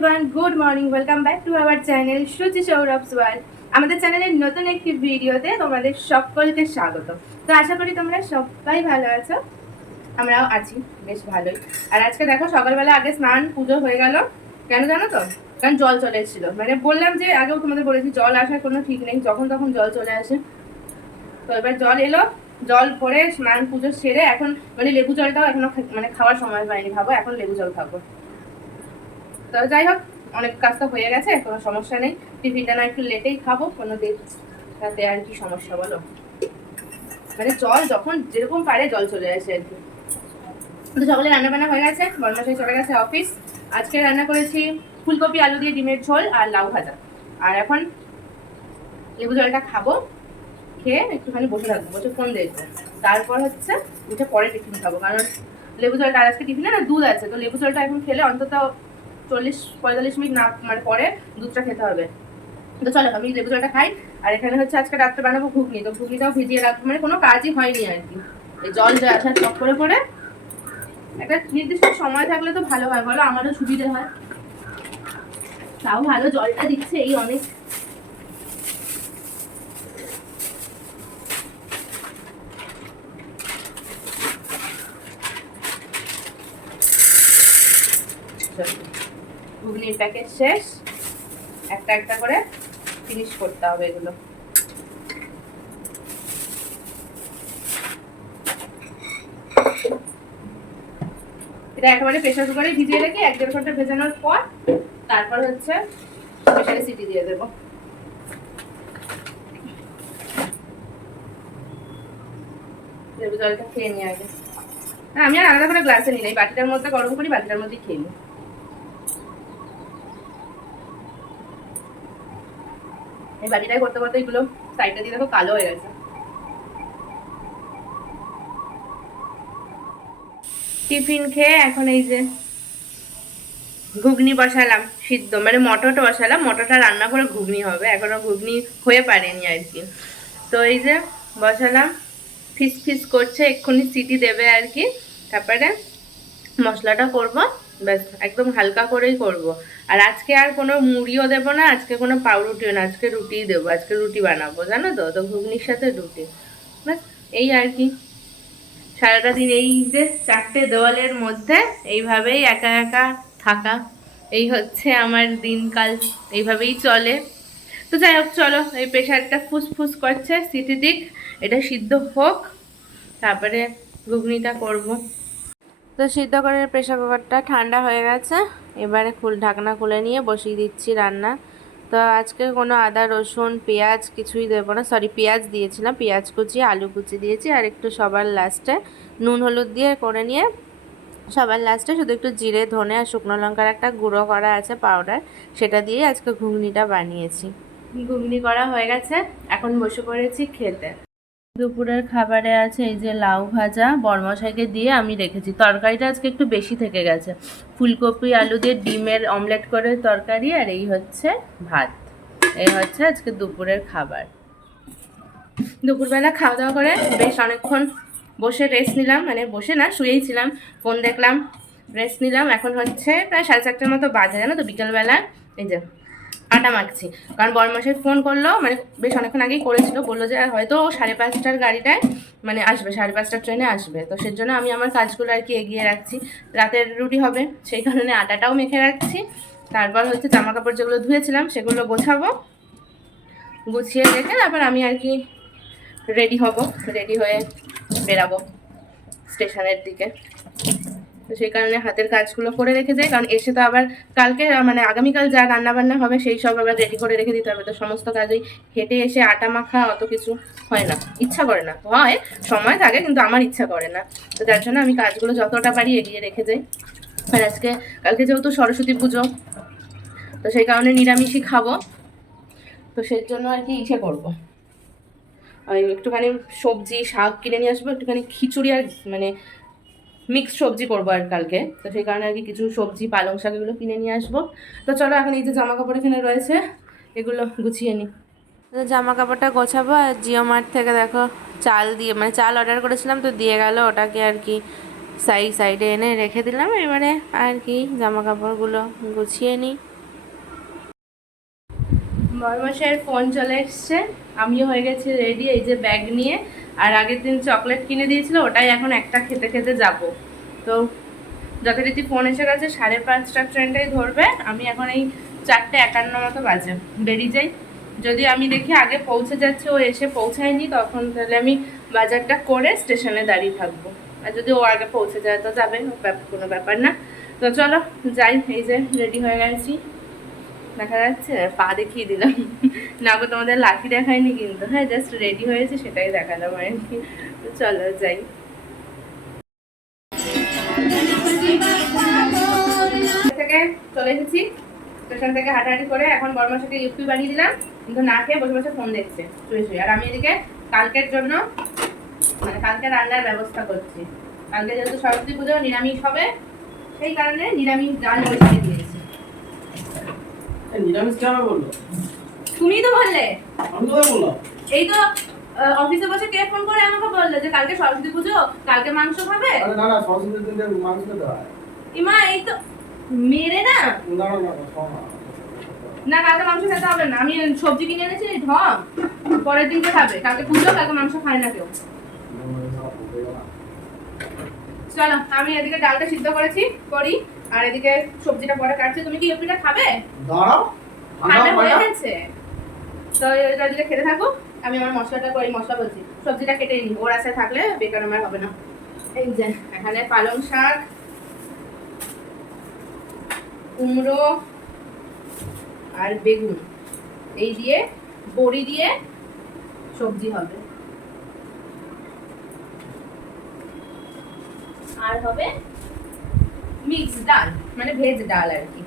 Everyone, good morning. Welcome back to our channel Suchi Sourav's world. আমাদের চ্যানেলের নতুন একটি ভিডিওতে তোমাদের সকলকে স্বাগত। তো আশা করি তোমরা সবাই ভালো আছো, আমরাও আছি বেশ ভালোই। আর আজকে দেখো সকালবেলা আগে স্নান পুজো হয়ে গেল। কেন জানো তো? কারণ জল চলে এসেছিল। মানে বললাম যে আগেও তোমাদের বলেছি জল আসার কোনো ঠিক নেই, যখন তখন জল চলে আসে। তো এবার জল এলো, জল ভরে স্নান পুজো সেরে এখন মানে লেবু জলটাও এখনো মানে খাওয়ার সময় পাইনি, ভাবো এখন লেবু জল খাবো। তো যাই হোক, অনেক কাজ তো হয়ে গেছে, কোনো সমস্যা নেই। টিফিনটা না একটু লেটেই খাবো, কোনো দিন তাতে আর কি সমস্যা বলো? মানে জল যখন যেরকম পারে জল চলে আসে আর কি। তো সকালে রান্না বান্না হয়ে গেছে, বর্মশাই চলে গেছে অফিস। আজকে রান্না করেছি ফুলকপি আলু দিয়ে ডিমের ঝোল আর লাউ ভাজা। আর এখন লেবু জলটা খাবো, খেয়ে একটুখানি বসে থাকবো, বসে ফোন দেখবো। তারপর হচ্ছে উঠে পরে টিফিন খাবো, কারণ লেবু জলটা আর আজকে টিফিনে না দুধ আছে, তো লেবু জলটা এখন খেলে অন্তত 40-45 মিনিট না মানে পরে দুধটা খেতে হবে। তো চলো আমি লেবু জলটা খাই। আর এখানে হচ্ছে আজকে রাত্রে বানাবো ঘুগনি, তো ঘুগনিটাও ভিজিয়ে রাখবো, মানে কোনো কাজই হয়নি আর কি। এই জল যে আসার চক করে পরে একটা নির্দিষ্ট সময় থাকলে তো ভালো হয় বলো, আমারও সুবিধে হয়। তাও ভালো জলটা দিচ্ছে এই অনেক। ঘুগনির প্যাকেট শেষ, একটা একটা করে ফিনিশ করতে হবে এগুলো। এটা একেবারে প্রেসার কুকারে ভিজিয়ে রেখে 1-1.5 ঘন্টা ভেজানোর পর তারপর হচ্ছে প্রেসারে সিটি দিয়ে দেবো। লেবু জলটা খেয়ে নিই আগে। না আমি আর আলাদা করে গ্লাসে নিই, বাটিটার মধ্যে গরম করি, বাটিটার মধ্যেই খেয়ে নিই। এই বাটিটাই করতে করতে এগুলো সাইডটা দিয়ে দেখো কালো হয়ে গেছে। টিফিন খেয়ে এখন এই যে ঘুগনি বসালাম সিদ্ধ, মানে মটরটা বসালাম, মটরটা রান্না করে ঘুগনি হবে, এখনো ঘুগনি হয়ে পারেনি আর কি। তো এই যে বসালাম, ফিস ফিস করছে, এক্ষুনি সিটি দেবে আর কি। তারপরে মশলাটা করব, ব্যাস একদম হালকা করেই করব। আর আজকে আর কোনো মুড়িও দেবো না, আজকে কোনো পাউরুটিও না, আজকে রুটিই দেবো, আজকে রুটি বানাবো জানো তো, তো ঘুগনির সাথে রুটি, ব্যাস এই আর কি। সারাটা দিন এই যে 4টে দেওয়ালের মধ্যে এইভাবেই একা একা থাকা, এই হচ্ছে আমার দিনকাল, এইভাবেই চলে। তো যাই হোক চলো, এই প্রেশারটা ফুসফুস করছে, সিটি দিক, এটা সিদ্ধ হোক, তারপরে ঘুগনিটা করব। তো সিদ্ধ করে প্রেশার কুকারটা ঠান্ডা হয়ে গেছে, এবারে ঢাকনা খুলে নিয়ে বসিয়ে দিচ্ছি রান্না। তো আজকে কোনো আদা রসুন পেঁয়াজ কিছুই দেবো না, সরি পেঁয়াজ দিয়েছিলাম, পেঁয়াজ কুচি আলু কুচি দিয়েছি, আর একটু সবার লাস্টে নুন হলুদ দিয়ে করে নিয়ে সবার লাস্টে শুধু একটু জিরে ধনে আর শুকনো লঙ্কার একটা গুঁড়ো করা আছে পাউডার, সেটা দিয়ে আজকে ঘুগনিটা বানিয়েছি। ঘুগনি করা হয়ে গেছে, এখন বসে পড়েছি খেতে। দুপুরের খাবারে আছে এই যে লাউ ভাজা, বরমশাইকে দিয়ে আমি রেখেছি। তরকারিটা আজকে একটু বেশি থেকে গেছে, ফুলকপি আলু দিয়ে ডিমের অমলেট করে তরকারি, আর এই হচ্ছে ভাত। এই হচ্ছে আজকে দুপুরের খাবার। দুপুরবেলা খাওয়া দাওয়া করে বেশ অনেকক্ষণ বসে রেস্ট নিলাম, মানে বসে না শুয়েই ছিলাম, ফোন দেখলাম, রেস্ট নিলাম। এখন হচ্ছে প্রায় 4:30টার মতো বাজে জানো তো, বিকেলবেলা এই যে আটা মাখছি। কারণ বরমশাই ফোন করলো, মানে বেশ অনেকক্ষণ আগেই করেছিল, বললো যে হয়তো 5:30টার গাড়িটায় মানে আসবে, 5:30টার ট্রেনে আসবে। তো সেই জন্য আমি আমার কাজগুলো আর কি এগিয়ে রাখছি, রাতের রুটি হবে সেই কারণে আটাটাও মেখে রাখছি। তারপর হচ্ছে জামা কাপড় যেগুলো ধুয়েছিলাম সেগুলো গোছাবো, গুছিয়ে রেখে তারপর আমি আর কি রেডি হব, রেডি হয়ে বেরাবো স্টেশনের দিকে। তো সেই কারণে হাতের কাজগুলো করে রেখে যাই, কারণ এসে তো আবার কালকে মানে আগামীকাল যা রান্না বান্না হবে সেই সব আবার রেডি করে রেখে দিতে হবে। তো সমস্ত কাজই হেঁটে এসে আটা মাখা অত কিছু হয় না, ইচ্ছা করে না, হয় সময় থাকে কিন্তু আমার ইচ্ছা করে না। তো যার জন্য আমি কাজগুলো যতটা পারি এগিয়ে রেখে যাই। আর কালকে যেহেতু সরস্বতী পুজো, তো সেই কারণে নিরামিষই খাবো, তো সেই জন্য আর কি ইচ্ছে করবো একটুখানি সবজি শাক কিনে নিয়ে আসবো, একটুখানি খিচুড়ি আর মানে মিক্সড সবজি করবো আর কালকে। তো সেই কারণে আর কি কিছু সবজি পালং শাক এগুলো কিনে নিয়ে আসবো। তো চলো এখন এই যে জামা কাপড় এখানে রয়েছে এগুলো গুছিয়ে নিই। তো জামা কাপড়টা গোছাবো, আর জিও মার্ট থেকে দেখো চাল দিয়ে, মানে চাল অর্ডার করেছিলাম তো দিয়ে গেল, ওটাকে আর কি সাইডে এনে রেখে দিলাম। এবারে আর কি জামা কাপড়গুলো গুছিয়ে নিই। বরমাসের ফোন চলে এসছে, আমিও হয়ে গেছি রেডি, এই যে ব্যাগ নিয়ে। আর আগের দিন চকলেট কিনে দিয়েছিল, ওটাই এখন একটা খেতে খেতে যাব। তো যথারীতি ফোন এসে গেছে, 5:30টার ট্রেনটাই ধরবে। আমি এখন এই 4:51 মতো বাজে বেরিয়ে যাই। যদি আমি দেখি আগে পৌঁছে যাচ্ছে, ও এসে পৌঁছায়নি, তখন তাহলে আমি বাজারটা করে স্টেশনে দাঁড়িয়ে থাকবো। আর যদি ও আগে পৌঁছে যায় তো যাবে, কোনো ব্যাপার না। তো চলো যাই, এই যে রেডি হয়ে গেছি, দেখা যাচ্ছে পা দেখিয়ে দিলাম। না গো, তোমাদের লাঠি দেখায়নি কিন্তু, হ্যাঁ জাস্ট রেডি হয়েছে সেটাই দেখালাম আর কি। তো চলো যাই। থেকে চলে এসেছি স্টেশন থেকে হাঁটাহাঁটি করে, এখন বর্মাসাকে ইউপি বানিয়ে দিলাম, কিন্তু না খেয়ে বসে বসে ফোন দেখছে শুয়ে শুয়ে। আর আমি এদিকে কালকের জন্য মানে কালকে রান্নার ব্যবস্থা করছি। কালকে যেহেতু সরস্বতী পুজো, নিরামিষ হবে, সেই কারণে নিরামিষ ডাল বসিয়ে দিয়েছি। নিরামিষ কে হবে বললো? তুমিই তো বললে। আমি তো বললাম এই তো অফিসে বসে কে ফোন করে আমাকে বললে যে কালকে সরস্বতী পুজো, কালকে মাংস খাবে। আরে না না, সরস্বতীর দিনে মাংস খেতে হয়। ইমা এই তো মেরে না না না না, শোনা না, কালকে মাংস খেতে হবে না। আমি সবজি কিনে এনেছি ঢং, পরের দিনকে খাবে। কালকে পুজো, কালকে মাংস খায় না কেউ। চলো আমি এদিকে ডালটা সিদ্ধ করি, আর এদিকে সবজিটা পরে কাটছি। তুমি কি ইউপিটা খাবে? দাঁড়াও, ঠান্ডা হয়ে গেছে তো এটা দিকে খেতে থাকো, আমি আমার মশলাটা করি, মশলা বলছি সবজিটা কেটে নিই, ওর আশায় থাকলে বেকার আমার হবে না। এই যে এখানে পালং শাক, কুমড়ো আর বেগুন, এই দিয়ে বড়ি দিয়ে সবজি হবে। আর হবে মিক্স ডাল, মানে ভেজ ডাল আর কি।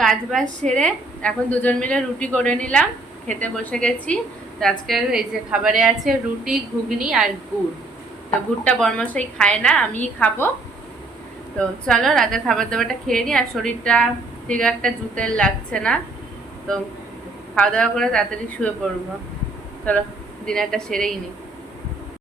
কাজ বাজ সেরে এখন দুজন মিলে রুটি করে নিলাম, খেতে বসে গেছি। তো আজকের এই যে খাবারে আছে রুটি, ঘুগনি আর গুড়। তো গুড়টা বরমশাই খায় না, আমিই খাবো। তো চলো রাতের খাবার দাবারটা খেয়ে নিই। আর শরীরটা ঠিক একটা জুতের লাগছে না, তো খাওয়া দাওয়া করে তাড়াতাড়ি শুয়ে পড়বো। চলো ডিনারটা সেরেই নিই।